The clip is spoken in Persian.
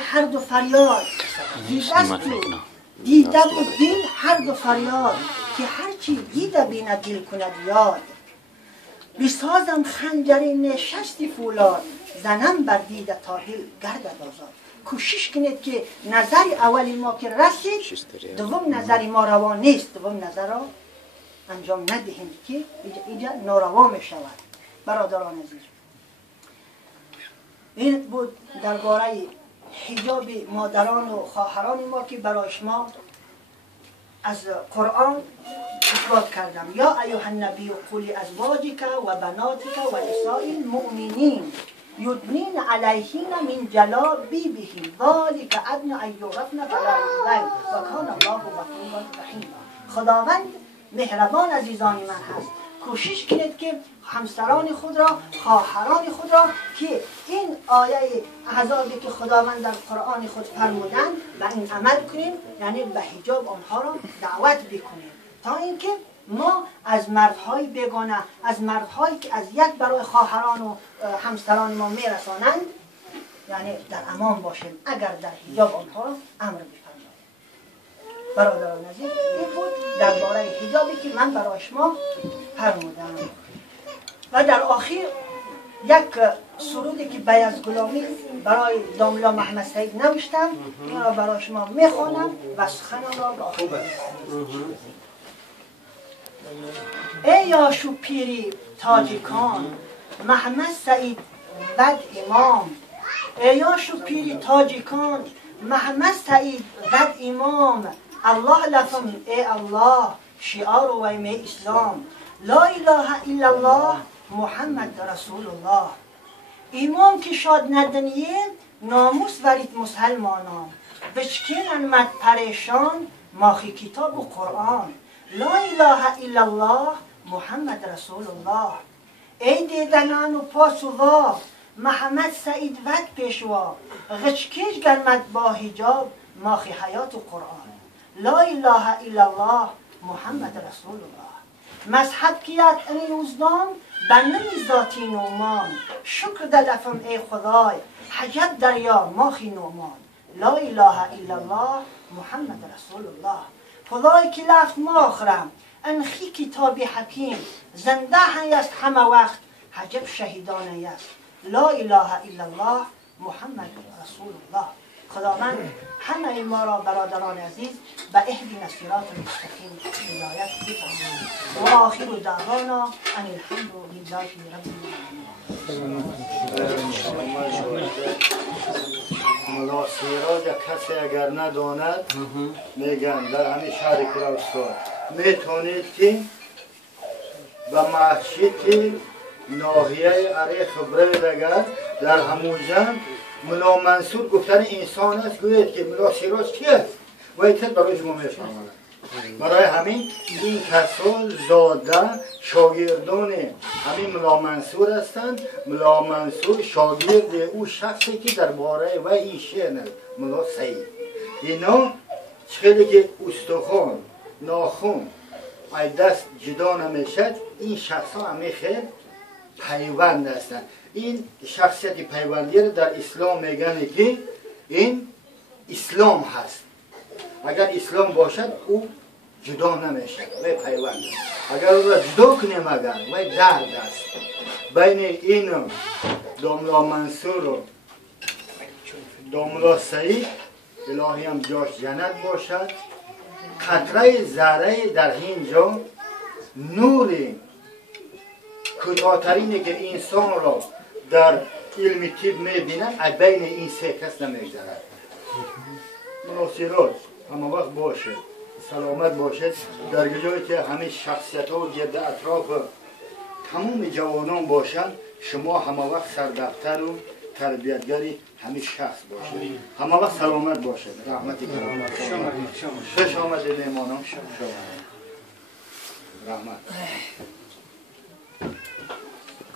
هر دو فریاد دیده و دل هر دو فریاد که هرچی دیده بینه دل کند یاد. بسازم خنجری نشستی فولاد زنم بر دیده تا دل گردد آزاد. کوشش کنید که نظر اولی ما که رسید دوم نظر ما روا نیست، دوم نظر را انجام ندهیم که اینجا ناروا می شود. برادران عزیز، این بود درباره حجاب مادران و خواهران ما که برای شما از قرآن اثبات کردم. یا ایها النبی قل لازواجک و بناتک و نساء المؤمنین یدنین علیهن من جلابیبهن ذلک ادنی ان یعرفن فلا یؤذین و کان الله غفورا رحیما. خداوند مهربان عزیزان من هست. کوشش کنید که همسران خود را، خواهران خود را که این آیه عذابی که خداوند در قرآن خود فرمودند و این عمل کنیم، یعنی به حجاب آنها را دعوت بکنیم تا اینکه ما از مردهای بیگانه، از مردهایی که اذیت برای خواهران و همسران ما میرسانند، یعنی در امان باشیم اگر در حجاب آنها را امر بفرماییم. برادران عزیز، این بود درباره حجابی که من برای شما فرمودم. و در آخر یک سرودی که بیاض غلامی برای داملا محمد سعید نوشتم، این را برای شما میخوانم و سخنم را به آخر. ای یاشو پیری تاجیکان محمد سعید ود امام. ای یاشو پیری تاجیکان محمد سعید ود امام. الله لفم ای الله شعار و می اسلام. لا اله الا الله محمد رسول الله. امام که شاد ندنیه ناموس ورید مسلمانان. بچکنن مد پریشان ماخی کتاب و قرآن. لا اله الا الله محمد رسول الله. ای دیدنان و پاس و وا محمد سعید ود پیشوا. غچکیش گرمد با حجاب ماخی حیات و قرآن. لا اله الا الله محمد رسول الله. مذهب کیت امروزدان بنمی ذاتی نومان. شکر دلفم ای خدای حجب دریا ماخی نومان. لا اله الا الله محمد رسول الله. خدای که لفت ماخرم انخی کتابی حکیم. زنده هست همه وقت حجب شهیدانه است. لا اله الا الله محمد رسول الله. خداوند همه ما را برادران عزیز به اهدنا الصراط المستقیم هدایت بفرماید. و آخر دعوانا ان الحمد لله رب العالمین. ملا سیراج کسی اگر نداند میگن در همین شهر کراوستان میتونید که به مسجد ناحیه عریق برید. اگر در همونجا ملا منصور گفتن انسان است گوید که ملا سیراج کیه و ایتر برای شما میفهمند. برای همین این کسا زاده شاگردان همین ملا منصور هستند. ملا منصور شاگرد او شخصی که درباره و این شعر ملا سعید اینا چخیلی که استخوان ناخون ای دست جدا نمیشد، این شخص ها همه خیلی پیوند هستند. این شخصیت پیوندی را در اسلام میگن که این اسلام هست. اگر اسلام باشد او جدا نمیشه و پیوند است. اگر او را جدا کنیم اگر و درد است. بین این داملا منصور و داملا سعید الهی هم جاش جنت باشد. قطره ذره در اینجا نور کوتاه‌ترینی که انسان را در علم طب میبینند بین این سه کس نمیگذرد. مناصرات همه وقت باشه، سلامت باشه، در جایی که همه شخصیت ها و گرد اطراف تمام جوانان باشند. شما همه وقت سردفتر و تربیتگری همه شخص باشه، همه وقت سلامت باشه. رحمتی کرام خوش آمد میمانم. رحمت